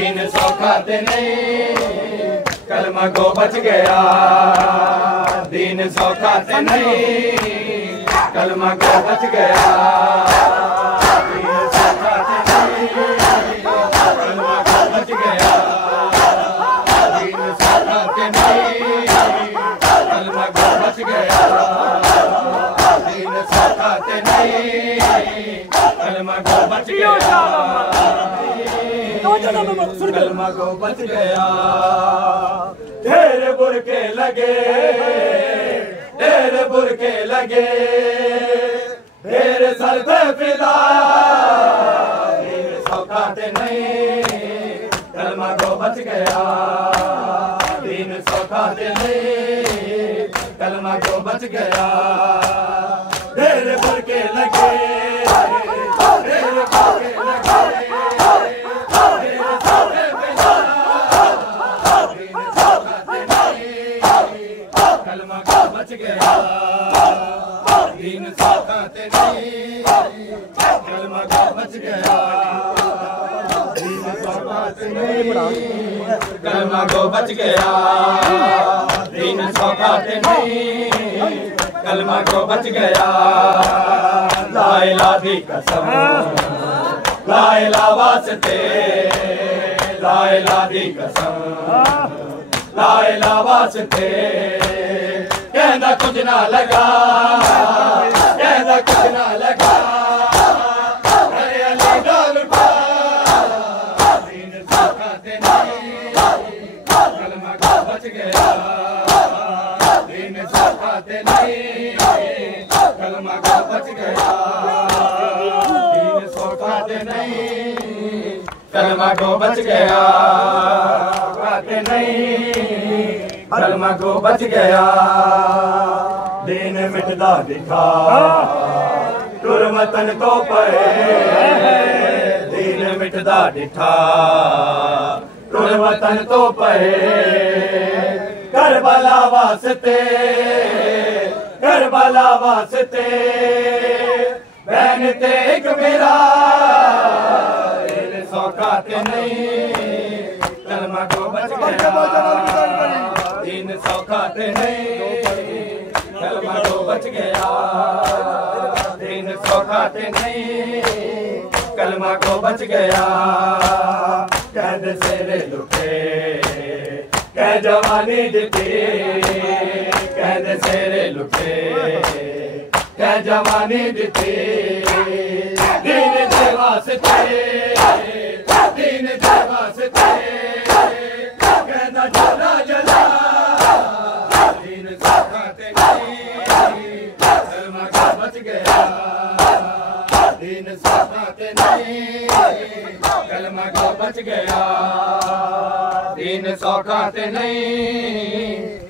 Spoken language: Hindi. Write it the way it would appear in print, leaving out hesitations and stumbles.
दीन सौखा ते नहीं कलमा को बच गया। दीन सौखा ते नहीं कलमा को बच गया। दीन सौखा ते नहीं कलमा को बच गया। दीन सौखा ते नहीं कलमा को बच गया। दीन सौखा ते नहीं कलमा को बच गया। कलमा को बच गया। ढेर बुरके लगे, ढेर बुरके लगे, ढेर सर पे फिदा। दीन सौखा ते नहीं कलमा को बच गया। दीन सौखा ते नहीं कलमा को बच गया। ढेर बुरके लगे, ढेर बुरके लगे, कलमा को बच गया। दीन सौखा ते नहीं कलमा को बच गया। दीन सौखा ते नहीं कलमा को बच गया। दीन सौखा ते नहीं कलमा को बच गया। ला इलाहा दी कसम, ला इलाहा वास्ते, ला इलाहा दी कसम, ला इलाहा वास्ते। कहना कुछ ना लगा, कहना कुछ ना लगा। अरे अली डाल उठा। दीन सौखा ते नहीं कलमा को बच गया। दीन सौखा ते नहीं कलमा को बच गया। दीन सौखा ते नहीं कलमा को बच गया। कलमा को बच गया। दीन मिटदा दिखा टुर मतन तो पे। दीन मिटदा दिखा टुर मतन तो पे। करबला वास्ते, करबला वास्ते, बहन ते एक मेरा। दीन सौखा ते नहीं कलमा को बच गया। दीन सौखा ते नहीं कलमा को बच गया। दीन सौखा ते नहीं कलमा को बच गया। कैद से रे लुटे कै जवानी दिती। कैद से रे लुटे कै जवानी दिती। दीन दे वास्ते, दीन दे वास्ते, कहना जला जला। दीन सौखा ते नहीं कलमा को बच गया। दीन सौखा ते नहीं कलमा को बच गया। दीन सौखा ते नहीं